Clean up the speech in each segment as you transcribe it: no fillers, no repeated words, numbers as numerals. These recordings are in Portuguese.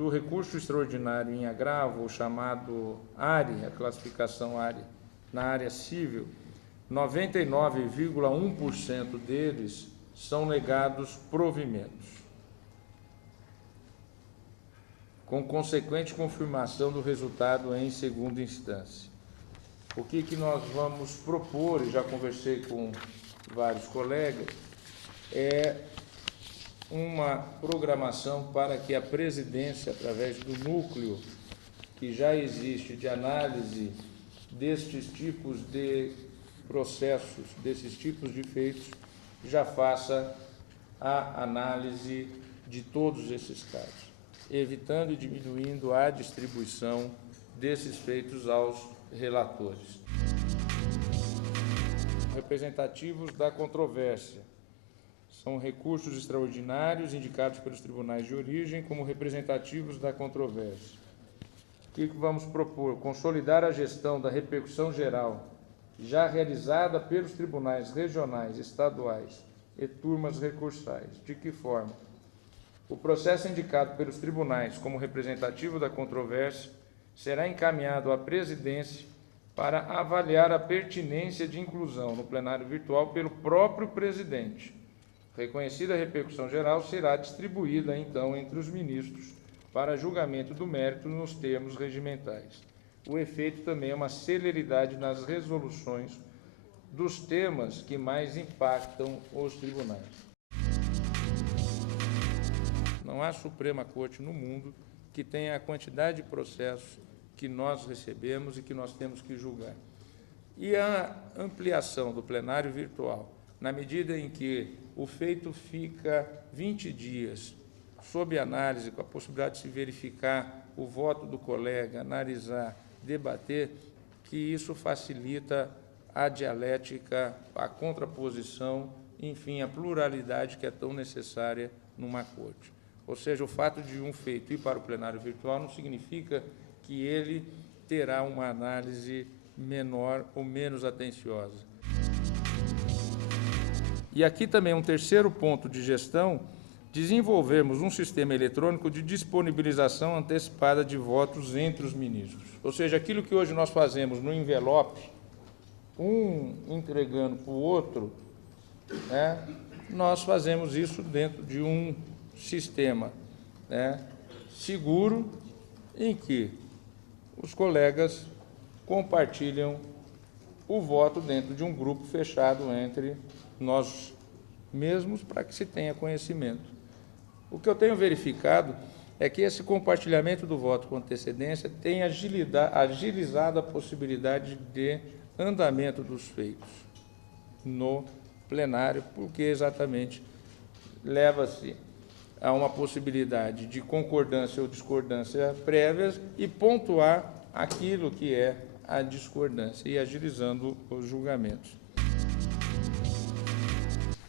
do recurso extraordinário em agravo, chamado área, a classificação área, na área civil, 99,1% deles são negados provimentos, com consequente confirmação do resultado em segunda instância. O que nós vamos propor, e já conversei com vários colegas, é uma programação para que a presidência, através do núcleo que já existe de análise destes tipos de processos, desses tipos de feitos, já faça a análise de todos esses casos, evitando e diminuindo a distribuição desses feitos aos relatores. Representativos da controvérsia são recursos extraordinários indicados pelos tribunais de origem como representativos da controvérsia. O que vamos propor? Consolidar a gestão da repercussão geral já realizada pelos tribunais regionais, estaduais e turmas recursais. De que forma? O processo indicado pelos tribunais como representativo da controvérsia será encaminhado à presidência para avaliar a pertinência de inclusão no plenário virtual pelo próprio presidente. Reconhecida a repercussão geral, será distribuída, então, entre os ministros para julgamento do mérito nos termos regimentais. O efeito também é uma celeridade nas resoluções dos temas que mais impactam os tribunais. Não há Suprema Corte no mundo que tenha a quantidade de processos que nós recebemos e que nós temos que julgar. E a ampliação do plenário virtual, na medida em que o feito fica 20 dias sob análise, com a possibilidade de se verificar o voto do colega, analisar, debater, que isso facilita a dialética, a contraposição, enfim, a pluralidade que é tão necessária numa corte. Ou seja, o fato de um feito ir para o plenário virtual não significa que ele terá uma análise menor ou menos atenciosa. E aqui também um terceiro ponto de gestão, desenvolvermos um sistema eletrônico de disponibilização antecipada de votos entre os ministros. Ou seja, aquilo que hoje nós fazemos no envelope, um entregando para o outro, nós fazemos isso dentro de um sistema seguro, em que os colegas compartilham o voto dentro de um grupo fechado entre nós mesmos, para que se tenha conhecimento. O que eu tenho verificado é que esse compartilhamento do voto com antecedência tem agilizado a possibilidade de andamento dos feitos no plenário, porque exatamente leva-se a uma possibilidade de concordância ou discordância prévias e pontuar aquilo que é a discordância e agilizando os julgamentos.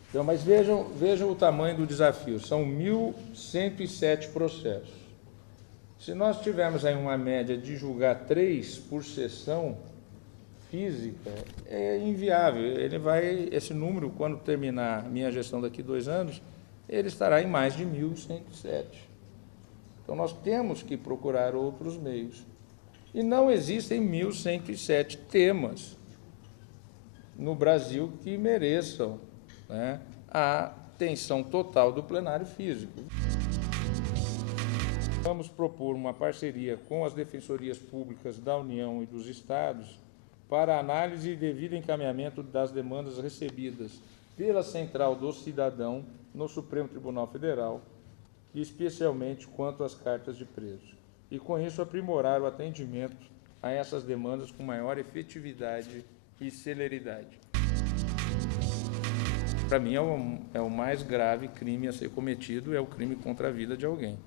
Então, mas vejam o tamanho do desafio, são 1.107 processos. Se nós tivermos aí uma média de julgar 3 por sessão física, é inviável. Esse número, quando terminar a minha gestão daqui a 2 anos, ele estará em mais de 1.107. Então, nós temos que procurar outros meios. E não existem 1.107 temas no Brasil que mereçam a atenção total do plenário físico. Vamos propor uma parceria com as defensorias públicas da União e dos Estados para análise e devido encaminhamento das demandas recebidas pela Central do Cidadão no Supremo Tribunal Federal, e especialmente quanto às cartas de preso. E, com isso, aprimorar o atendimento a essas demandas com maior efetividade e celeridade. Para mim, é o mais grave crime a ser cometido, é o crime contra a vida de alguém.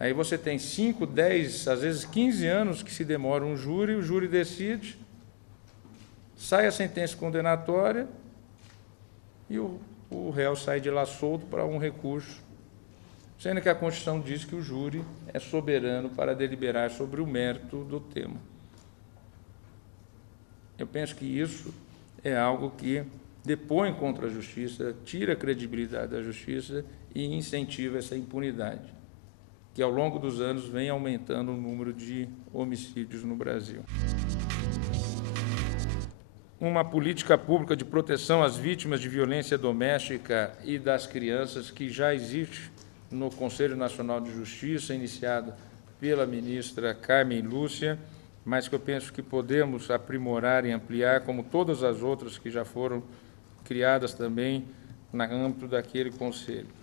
Aí você tem 5, 10, às vezes 15 anos que se demora um júri, o júri decide, sai a sentença condenatória e o réu sai de lá solto para um recurso, sendo que a Constituição diz que o júri é soberano para deliberar sobre o mérito do tema. Eu penso que isso é algo que depõe contra a justiça, tira a credibilidade da justiça e incentiva essa impunidade. que ao longo dos anos vem aumentando o número de homicídios no Brasil. Uma política pública de proteção às vítimas de violência doméstica e das crianças, que já existe no Conselho Nacional de Justiça, iniciada pela ministra Carmen Lúcia, mas que eu penso que podemos aprimorar e ampliar, como todas as outras que já foram criadas também no âmbito daquele Conselho.